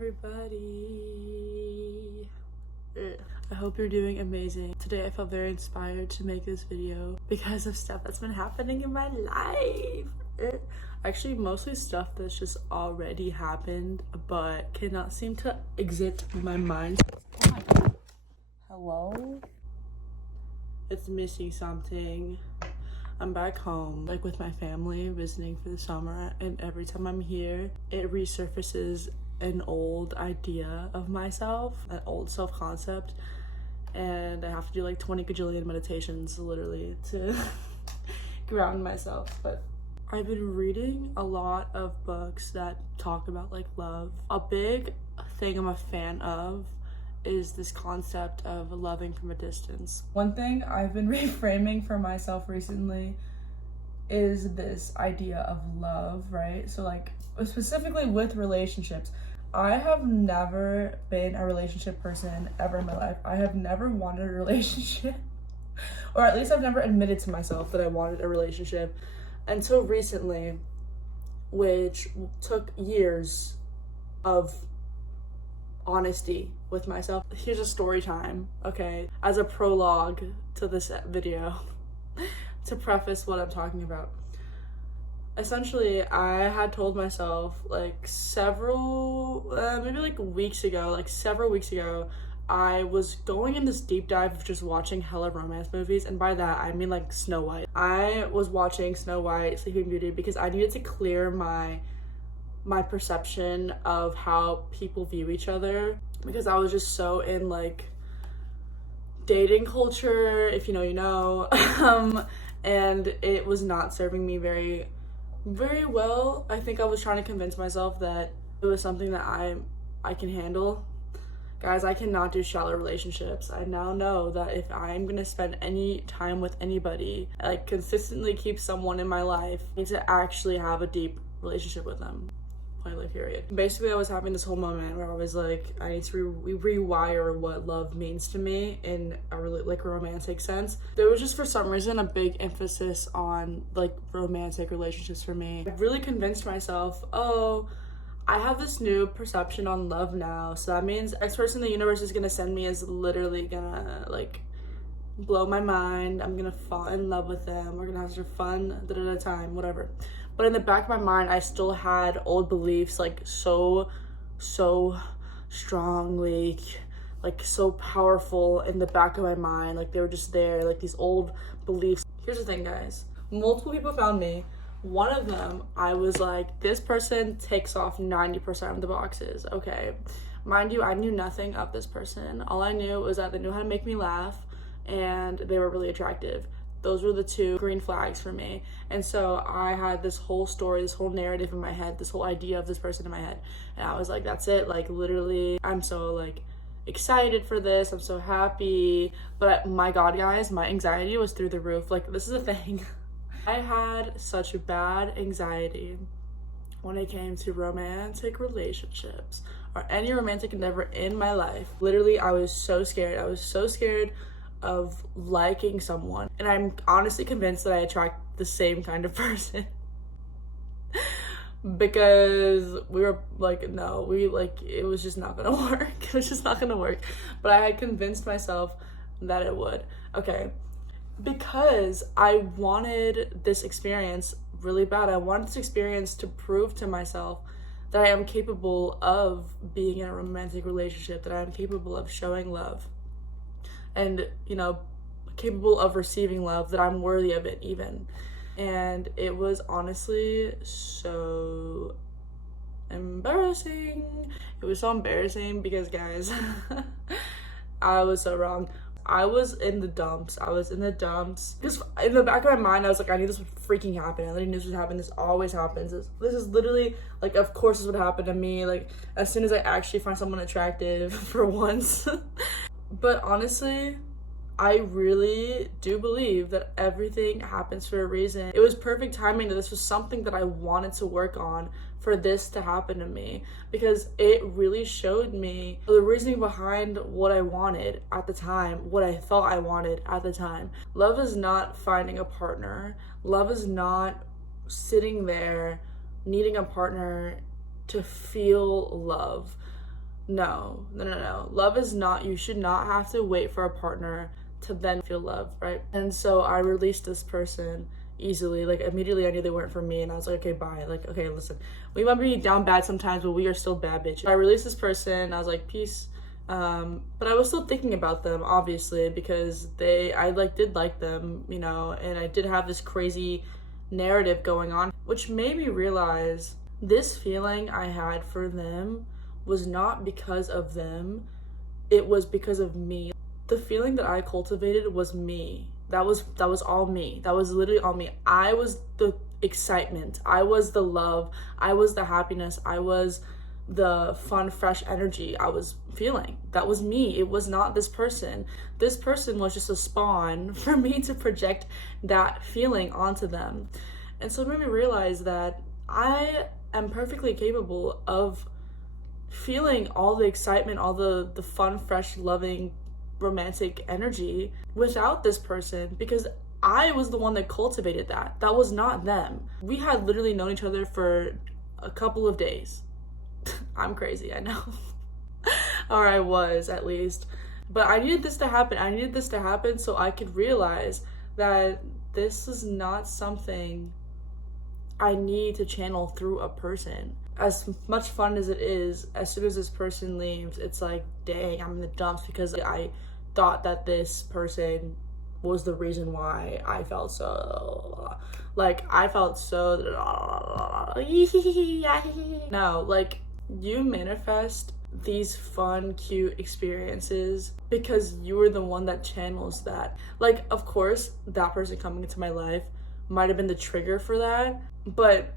everybody. I hope you're doing amazing. Today I felt very inspired to make this video because of stuff that's been happening in my life. Actually, mostly stuff that's just already happened but cannot seem to exit my mind. Oh my god. Hello? It's missing something. I'm back home, like with my family, visiting for the summer, and every time I'm here, it resurfaces an old idea of myself, an old self-concept, and I have to do like 20 gajillion meditations, literally, to ground myself. But I've been reading a lot of books that talk about like love. A big thing I'm a fan of is this concept of loving from a distance. One thing I've been reframing for myself recently is this idea of love, right? So like specifically with relationships, I have never been a relationship person ever in my life. I have never wanted a relationship, or at least I've never admitted to myself that I wanted a relationship until recently, which took years of honesty with myself. Here's a story time, okay, as a prologue to this video to preface what I'm talking about. Essentially, I had told myself like several weeks ago, I was going in this deep dive of just watching hella romance movies, and by that I mean like Snow White. I was watching Snow White, Sleeping Beauty, because I needed to clear my perception of how people view each other, because I was just so in like dating culture, if you know you know, and it was not serving me very well. I think I was trying to convince myself that it was something that I can handle. Guys, I cannot do shallow relationships. I now know that if I'm gonna spend any time with anybody, like consistently keep someone in my life, I need to actually have a deep relationship with them. Period. Basically, I was having this whole moment where I was like, I need to rewire what love means to me in a really like romantic sense. There was just for some reason a big emphasis on like romantic relationships for me. I really convinced myself, oh, I have this new perception on love now, so that means the next person the universe is gonna send me is literally gonna like blow my mind. I'm gonna fall in love with them. We're gonna have such a fun time, whatever. But in the back of my mind, I still had old beliefs like so strongly, like so powerful in the back of my mind. Like they were just there, like these old beliefs. Here's the thing, guys. Multiple people found me. One of them, I was like, this person takes off 90% of the boxes. Okay, mind you, I knew nothing of this person. All I knew was that they knew how to make me laugh and they were really attractive. Those were the two green flags for me. And so I had this whole story, this whole narrative in my head, this whole idea of this person in my head. And I was like, that's it. Like literally, I'm so like excited for this. I'm so happy. But my God, guys, my anxiety was through the roof. Like this is a thing. I had such bad anxiety when it came to romantic relationships or any romantic endeavor in my life. Literally, I was so scared. I was so scared of liking someone, and I'm honestly convinced that I attract the same kind of person because we were like, no, it was just not gonna work. It was just not gonna work. But I had convinced myself that it would. Okay, because I wanted this experience really bad. I wanted this experience to prove to myself that I am capable of being in a romantic relationship, that I am capable of showing love, and you know, capable of receiving love, that I'm worthy of it even. And it was honestly so embarrassing. It was so embarrassing because, guys, I was so wrong. I was in the dumps. Because in the back of my mind, I was like, I knew this would freaking happen. I knew this would happen. This always happens. This is literally, like, of course this would happen to me. Like, as soon as I actually find someone attractive for once. But honestly, I really do believe that everything happens for a reason. It was perfect timing that this was something that I wanted to work on for this to happen to me, because it really showed me the reasoning behind what I wanted at the time, what I thought I wanted at the time. Love is not finding a partner. Love is not sitting there needing a partner to feel love. No. Love is not, you should not have to wait for a partner to then feel love, right? And so I released this person easily. Like, immediately I knew they weren't for me, and I was like, okay, bye. Like, okay, listen, we might be down bad sometimes, but we are still bad bitches. I released this person, I was like, peace. But I was still thinking about them, obviously, because I did like them, you know, and I did have this crazy narrative going on, which made me realize this feeling I had for them was not because of them, it was because of me. The feeling that I cultivated was me. That was all me. That was literally all me. I was the excitement. I was the love. I was the happiness. I was the fun, fresh energy I was feeling. That was me. It was not this person. This person was just a spawn for me to project that feeling onto them. And so it made me realize that I am perfectly capable of feeling all the excitement, all the fun, fresh, loving, romantic energy without this person, because I was the one that cultivated that. That was not them. We had literally known each other for a couple of days. I'm crazy, I know. Or I was, at least. But I needed this to happen. I needed this to happen so I could realize that this is not something I need to channel through a person. As much fun as it is, as soon as this person leaves, it's like, dang, I'm in the dumps, because I thought that this person was the reason why I felt so, like, I felt so, no, like, you manifest these fun, cute experiences because you were the one that channels that. Like, of course, that person coming into my life might have been the trigger for that, but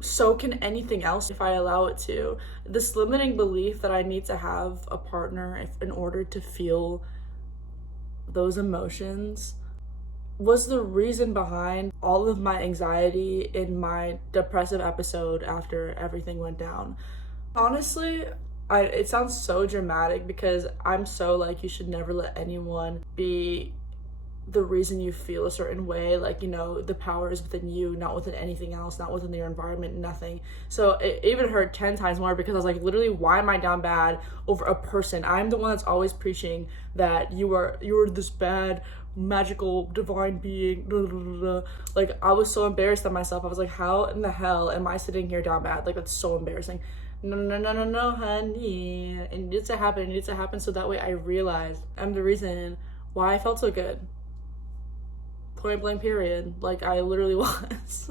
so can anything else if I allow it to. This limiting belief that I need to have a partner in order to feel those emotions was the reason behind all of my anxiety in my depressive episode after everything went down. Honestly, it sounds so dramatic because I'm so like, you should never let anyone be the reason you feel a certain way. Like, you know, the power is within you, not within anything else, not within your environment, nothing. So it even hurt 10 times more because I was like, literally, why am I down bad over a person? I'm the one that's always preaching that you are this bad, magical, divine being, blah, blah, blah, blah. Like, I was so embarrassed of myself. I was like, how in the hell am I sitting here down bad? Like, that's so embarrassing. No, honey, it needs to happen so that way I realized I'm the reason why I felt so good. Point blank, period. Like, I literally was.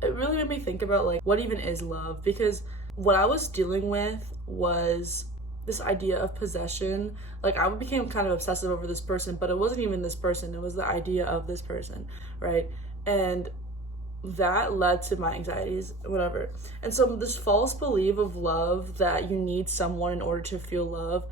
It really made me think about, like, what even is love? Because what I was dealing with was this idea of possession. Like, I became kind of obsessive over this person, but it wasn't even this person. It was the idea of this person, right? And that led to my anxieties, whatever. And so this false belief of love, that you need someone in order to feel love,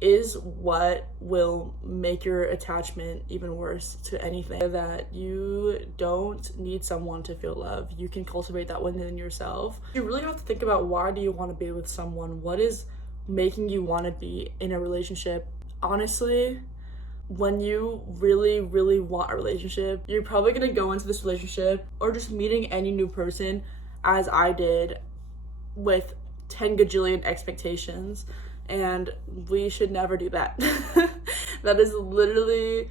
is what will make your attachment even worse to anything. That you don't need someone to feel love. You can cultivate that within yourself. You really have to think about, why do you want to be with someone? What is making you want to be in a relationship? Honestly, when you really, really want a relationship, you're probably gonna go into this relationship or just meeting any new person, as I did, with 10 gajillion expectations. And we should never do that. That is literally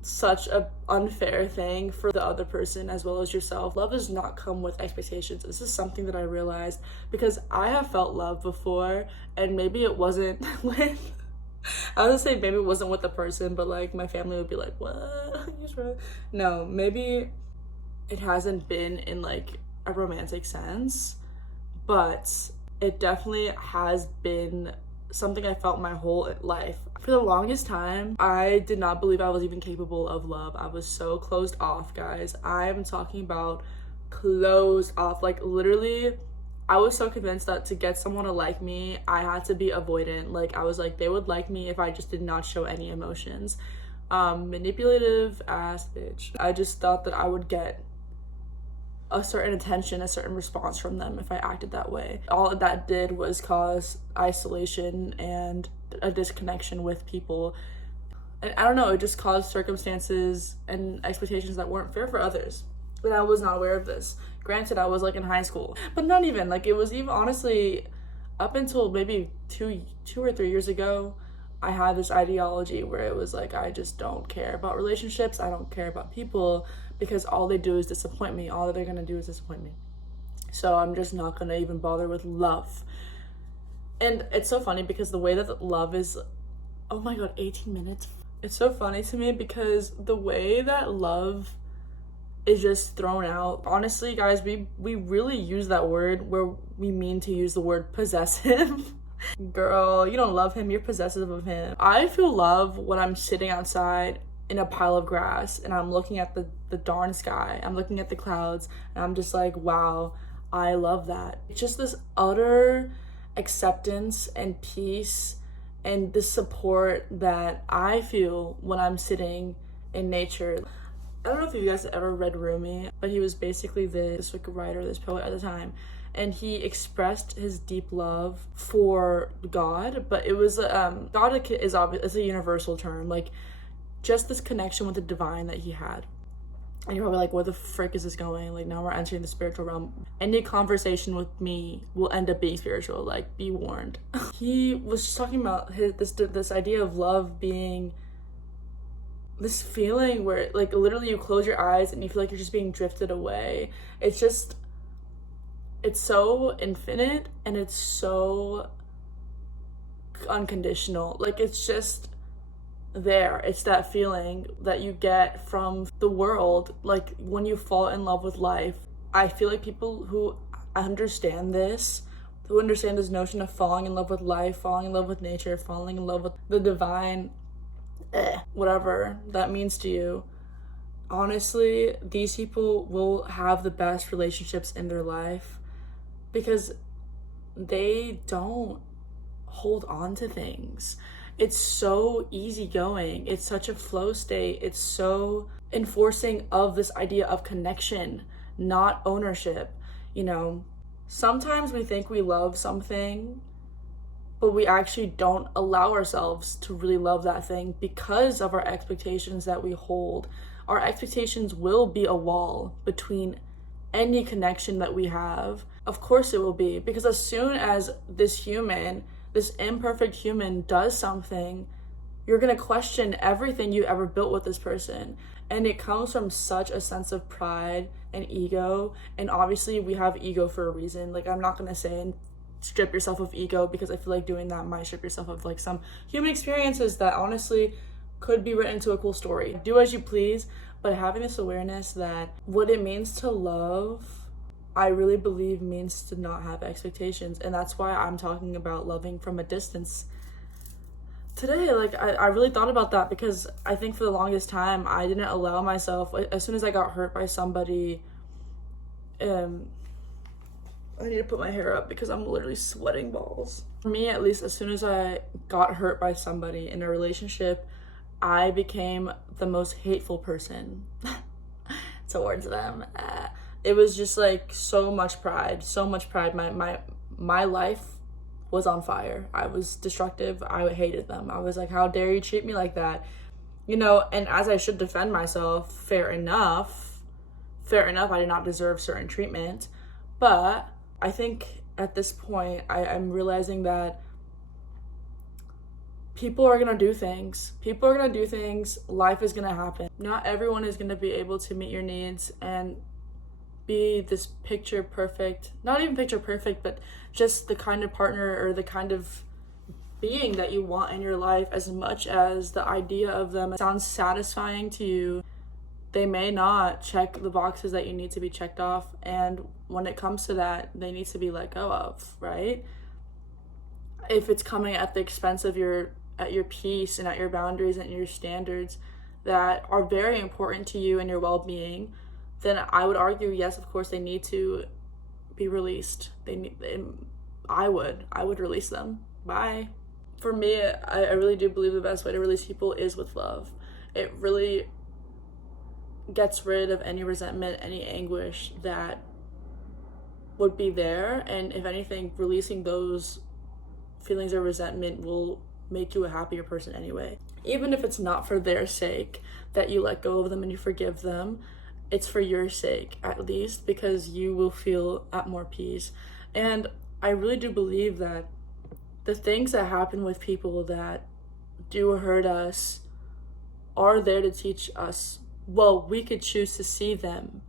such an unfair thing for the other person as well as yourself. Love does not come with expectations. This is something that I realized because I have felt love before, and maybe it wasn't with, I was gonna say maybe it wasn't with the person, but like my family would be like, what? No, maybe it hasn't been in like a romantic sense, but it definitely has been something I felt my whole life. For the longest time, I did not believe I was even capable of love. I was so closed off, guys. I'm talking about closed off. Like, literally, I was so convinced that to get someone to like me, I had to be avoidant. Like, I was like, they would like me if I just did not show any emotions. Manipulative ass bitch. I just thought that I would get a certain attention, a certain response from them if I acted that way. All that did was cause isolation and a disconnection with people. And I don't know, it just caused circumstances and expectations that weren't fair for others. And I was not aware of this. Granted, I was like in high school, but not even, like, it was even, honestly, up until maybe two or 3 years ago, I had this ideology where it was like, I just don't care about relationships. I don't care about people because all they do is disappoint me. All that they're going to do is disappoint me. So I'm just not going to even bother with love. And it's so funny because the way that love is, oh my God, 18 minutes. It's so funny to me because the way that love is just thrown out. Honestly, guys, we really use that word where we mean to use the word possessive. Girl, you don't love him, you're possessive of him. I feel love when I'm sitting outside in a pile of grass and I'm looking at the darn sky. I'm looking at the clouds and I'm just like, wow, I love that. It's just this utter acceptance and peace and the support that I feel when I'm sitting in nature. I don't know if you guys have ever read Rumi, but he was basically this writer, this poet at the time, and he expressed his deep love for God, but it was God is obvious, it's a universal term, like just this connection with the divine that he had. And you're probably like, where the frick is this going? Like, now we're entering the spiritual realm. Any conversation with me will end up being spiritual, like, be warned. He was just talking about this idea of love being this feeling where, like, literally you close your eyes and you feel like you're just being drifted away. It's so infinite and it's so unconditional. Like, it's just there. It's that feeling that you get from the world, like when you fall in love with life. I feel like people who understand this notion of falling in love with life, falling in love with nature, falling in love with the divine, whatever that means to you, honestly, these people will have the best relationships in their life because they don't hold on to things. It's so easygoing. It's such a flow state. It's so enforcing of this idea of connection, not ownership. You know, sometimes we think we love something, but we actually don't allow ourselves to really love that thing because of our expectations that we hold. Our expectations will be a wall between any connection that we have. Of course it will be, because as soon as this imperfect human does something, you're going to question everything you ever built with this person. And it comes from such a sense of pride and ego. And obviously we have ego for a reason. Like, I'm not going to say and strip yourself of ego, because I feel like doing that might strip yourself of like some human experiences that honestly could be written into a cool story. Do as you please, but having this awareness that what it means to love, I really believe means to not have expectations. And that's why I'm talking about loving from a distance today. Like, I really thought about that because I think for the longest time I didn't allow myself, as soon as I got hurt by somebody, I need to put my hair up because I'm literally sweating balls. For me, at least, as soon as I got hurt by somebody in a relationship, I became the most hateful person towards them. It was just like so much pride. My life was on fire. I was destructive. I hated them. I was like, how dare you treat me like that? You know, and as I should defend myself, fair enough, I did not deserve certain treatment. But I think at this point, I'm realizing that people are gonna do things. Life is gonna happen. Not everyone is gonna be able to meet your needs and be this picture perfect, not even picture perfect, but just the kind of partner or the kind of being that you want in your life. As much as the idea of them sounds satisfying to you, they may not check the boxes that you need to be checked off. And when it comes to that, they need to be let go of, right? If it's coming at the expense of your peace and at your boundaries and your standards that are very important to you and your well-being, then I would argue, yes, of course, they need to be released. I would release them. Bye. For me, I really do believe the best way to release people is with love. It really gets rid of any resentment, any anguish that would be there. And if anything, releasing those feelings of resentment will make you a happier person anyway. Even if it's not for their sake that you let go of them and you forgive them, it's for your sake at least, because you will feel at more peace. And I really do believe that the things that happen with people that do hurt us are there to teach us. Well, we could choose to see them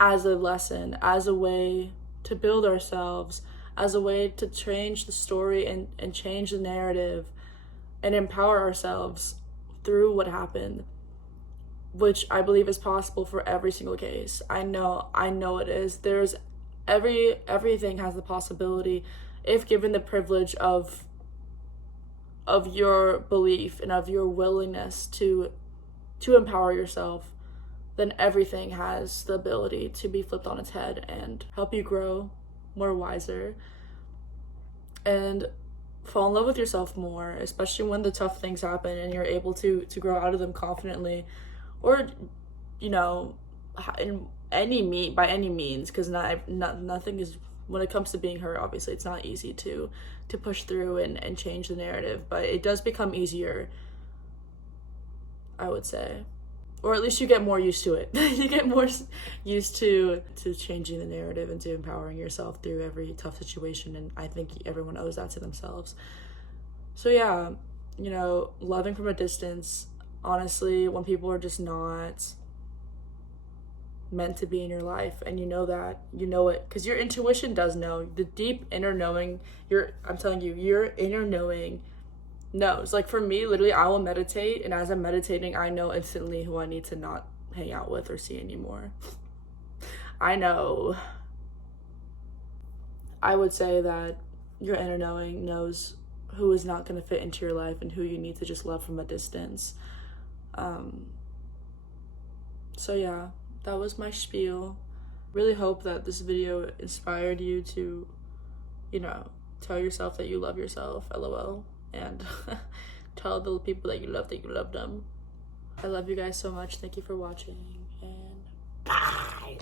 as a lesson, as a way to build ourselves, as a way to change the story and change the narrative and empower ourselves through what happened, which I believe is possible for every single case. I know it is. There's everything has the possibility, if given the privilege of your belief and of your willingness to empower yourself, then everything has the ability to be flipped on its head and help you grow more wiser and fall in love with yourself more, especially when the tough things happen and you're able to grow out of them confidently, or, you know, by any means, because nothing is, when it comes to being hurt, obviously it's not easy to push through and change the narrative, but it does become easier, I would say. Or at least you get more used to it. You get more used to changing the narrative and to empowering yourself through every tough situation, and I think everyone owes that to themselves. So yeah, you know, loving from a distance, honestly, when people are just not meant to be in your life, and you know that, you know it, because your intuition does know. The deep inner knowing, I'm telling you, your inner knowing knows. Like for me, literally, I will meditate, and as I'm meditating, I know instantly who I need to not hang out with or see anymore. I know. I would say that your inner knowing knows who is not going to fit into your life and who you need to just love from a distance. So yeah, that was my spiel. Really hope that this video inspired you to, you know, tell yourself that you love yourself, LOL, and tell the people that you love them. I love you guys so much. Thank you for watching, and bye.